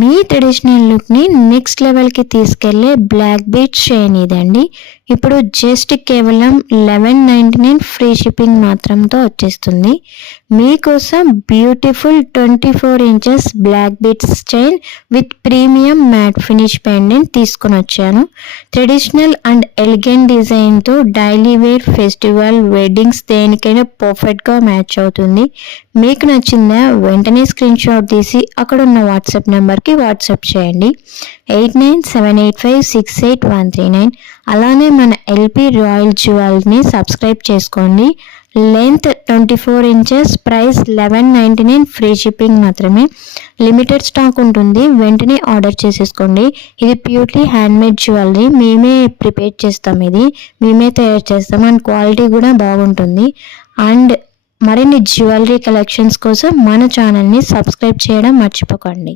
మీ traditional లుక్ని next లెవెల్కి తీసుకెళ్లే black beat chain ఇదండి. ఇప్పుడు జస్ట్ కేవలం 1199 ఫ్రీ షిప్పింగ్ మాత్రంతో వచ్చేస్తుంది. మీకోసం beautiful 24 inches black beats chain with premium matte finish pendant తీసుకొని వచ్చాను. ట్రెడిషనల్ అండ్ ఎలిగెంట్ డిజైన్తో డైలీ వేర్, ఫెస్టివల్, వెడ్డింగ్స్ దేనికైనా పర్ఫెక్ట్గా మ్యాచ్ అవుతుంది. మీకు నచ్చిందా? వెంటనే స్క్రీన్ షాట్ తీసి అక్కడ ఉన్న వాట్సాప్ నెంబర్కి వాట్సాప్ చేయండి 8978568139. అలానే మన ఎల్పి రాయల్ జ్యువెల్ని సబ్స్క్రైబ్ చేసుకోండి. Length 24 inches, price 1199 free shipping మాత్రమే. లిమిటెడ్ స్టాక్ ఉంటుంది, వెంటనే ఆర్డర్ చేసేసుకోండి. ఇది ప్యూర్లీ హ్యాండ్మేడ్ జ్యువెలరీ, మేమే ప్రిపేర్ చేస్తాం, ఇది మేమే తయారు చేస్తాం అండ్ క్వాలిటీ కూడా బాగుంటుంది. అండ్ మరిన్ని జ్యువెలరీ కలెక్షన్స్ కోసం మన ఛానల్ని సబ్స్క్రైబ్ చేయడం మర్చిపోకండి.